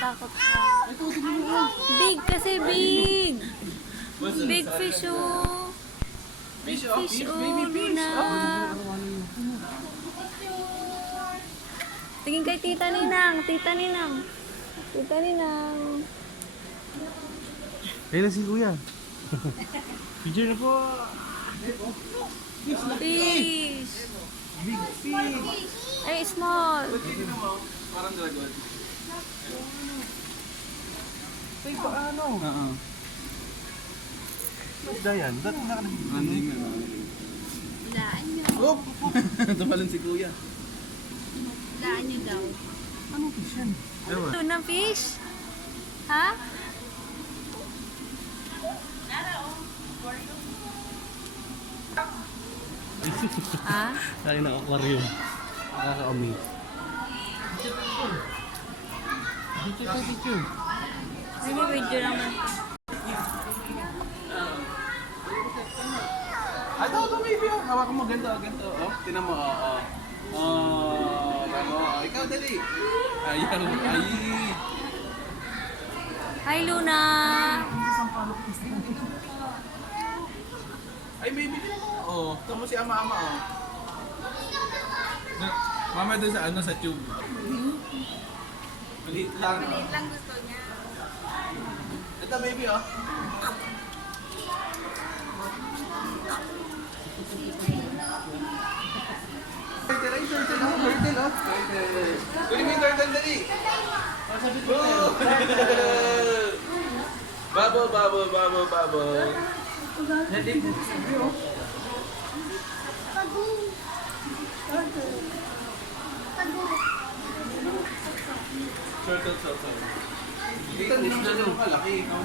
Natakot siya. Big kasi big! Big fish oh! Big fish oh, Luna! Tingin kay Tita Ninang! Tita Ninang! Tita Ninang! Ayun na si Kuya. Picture na po. Fish! Big fish. Ay, small! Parang dragon. Ay, paano? Oo. Dayan, dati nakalagay. Running na. Laan nyo. Oop! Tumalon si Kuya. Laan nyo daw. Anong fish yan? Ewan. Tuna fish? Ha? Ha? Lagi ng aquarium. Nakaka-amaze. Picture. Sige, video naman. Ay, ito, baby. Oh. Hawakan mo, ganito, ganito. Oh, tinan mo, ano, ikaw, dali. Ayaw, ay. Hi, Luna! Ay, baby, tinan mo. Oh, ito mo si ama-ama, oh. Mama doon sa ano, sa tube. Maliit lang. Maliit lang gusto niya. Ito, baby, oh. Turtle, ay, turtle, oh. Turtle, oh. Turtle. Kunin mo yung turtle, dali. Oh! Bubble, bubble, bubble, bubble. Turtle, turtle. Dito, hindi naman siya malaki, no?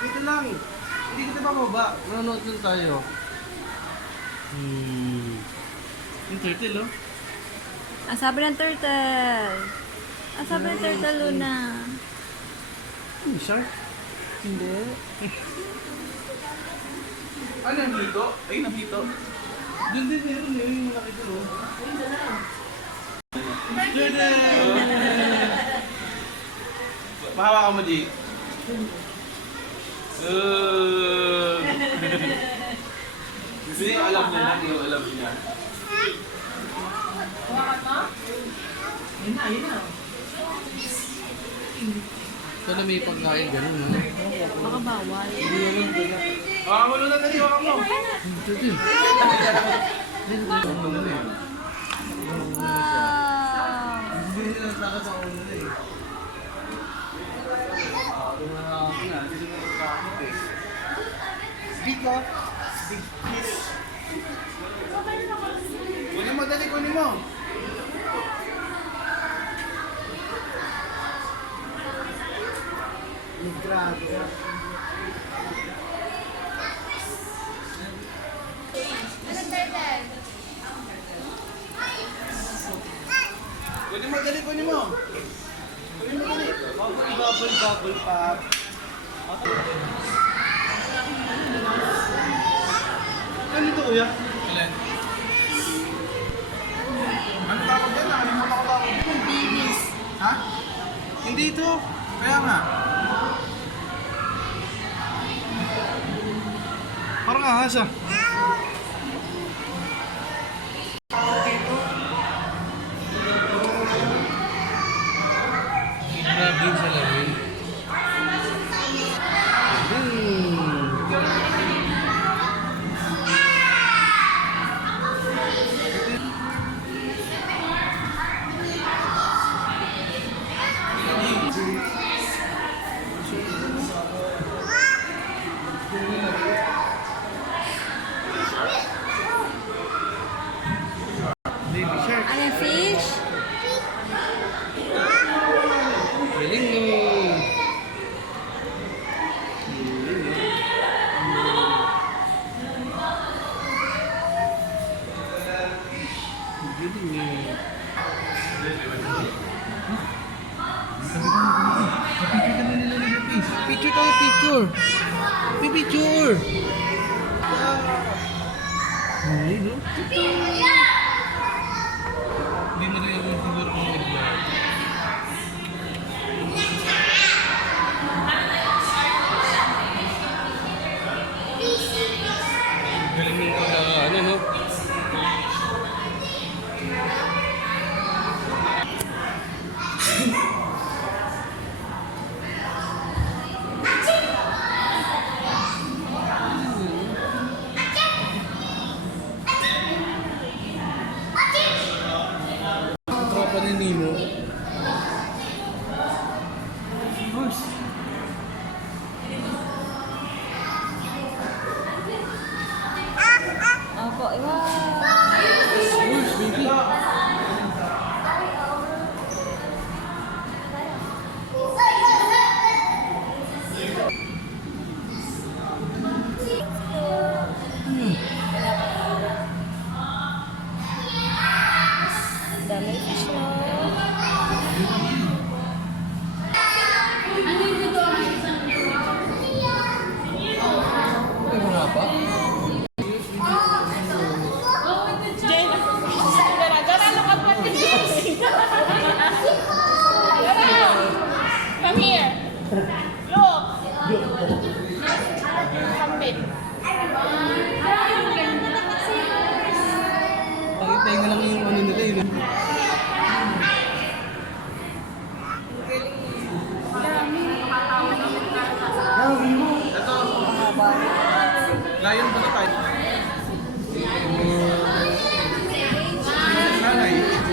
Dito lang. Hindi kita bababa. Nanonood lang tayo. Yung turtle, oh. Ang sabi ng turtle. Ang sabi ng turtle, Luna. Shark? Hindi. Ano yung hito? Ay, nahito. Doon din meron yun yung malaki doon, oh. Pahawa ka mo, G. Hindi, alam niya na. Hindi, alam niya. Ito na may pagkain ganun, no? Baka bawal. Hawakan mo na, dali, hawakan mo. Ito din. Wow! Hindi nila nagtakas sa ulo na eh. Big up. Big fish. Kunin mo, dali, kunin mo. Grabe. Kunin mo, dali, kunin mo. Kunin mo, dali. Bubble pa. Ano ito, kuya? Ilan? Ano tawag yan? Nakalimutan ko tawag yan. Babies. Ha? Hindi ito. Kaya nga. Parang ahas ah. Grabe yung salamin. Baby shark. Ano yung fish? Galing mo. Galing mo. Picture ka na nila ng fish. Picture tayo, picture. Picture. Ay, no? Hindi mo rin yung siguro kung nag-vlog. Horse. Opo, wow. Horse, baby. Ang dami fish na. Ay, mga pa? Come here. Look. Kambit. Pakitay nga lang yung ano nila yun. Ito. Lion ba na tayo? Nanay. Nemo.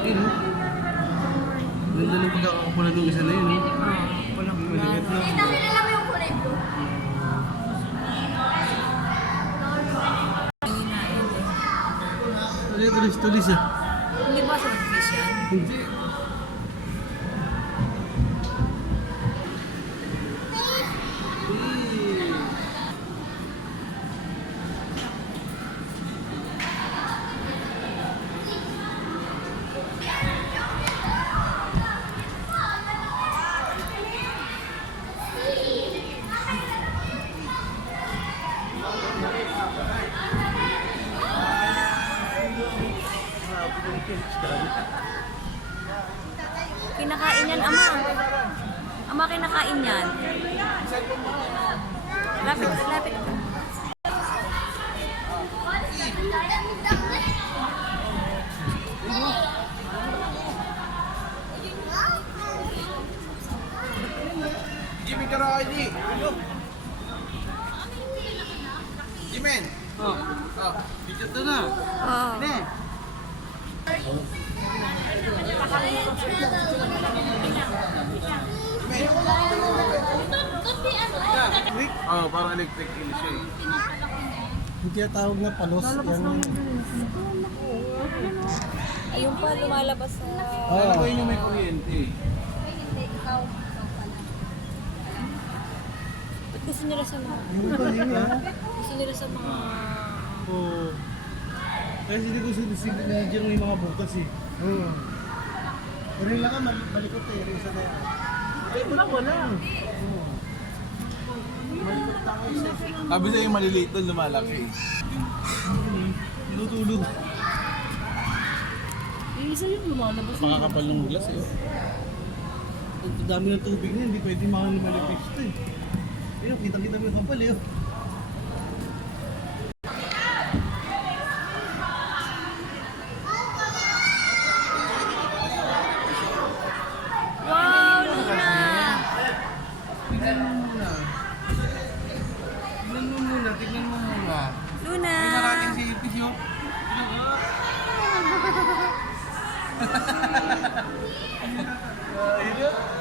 Yun, oh. Ganda ng pagkakakulan ng isa na yun. Oh. Walang maliit na. Tulis ah. Hindi ba sa fish yan? Hindi. Kinakain yan, ama. Ama, kinakain yan. Lapit, lapit. Jimmy Kara ID. Jimen. Oh. Oh. Video to na. Oh. Ne. Oh, parang electric eel siya eh. Hindi tawag na palos. Yan. Ayun pa, lumalabas sa... Alam ko yun yung may kuryente eh. Ba't gusto nila sa mga... Gusto nila sa mga... Oo. Kasi hindi ko sinadyan may mga butas eh. Oo. Pero lang ka, malikot eh. Rin sa kaya. Ay, wala. Oo. Malikot ako isa. Sabi sa'yo yung maliliit doon, lumalaki. Tulog. Isa yung lumalabas. Makakapal ng glass eh. Ang dami ng tubig na, hindi pwede makalumalifish ito eh. Ayun, kita-kita mo yung kapal eh. Wow, Luna! Tignan mo muna. Tignan mo muna. Luna! Tignan natin si Ipis yun. Ayun.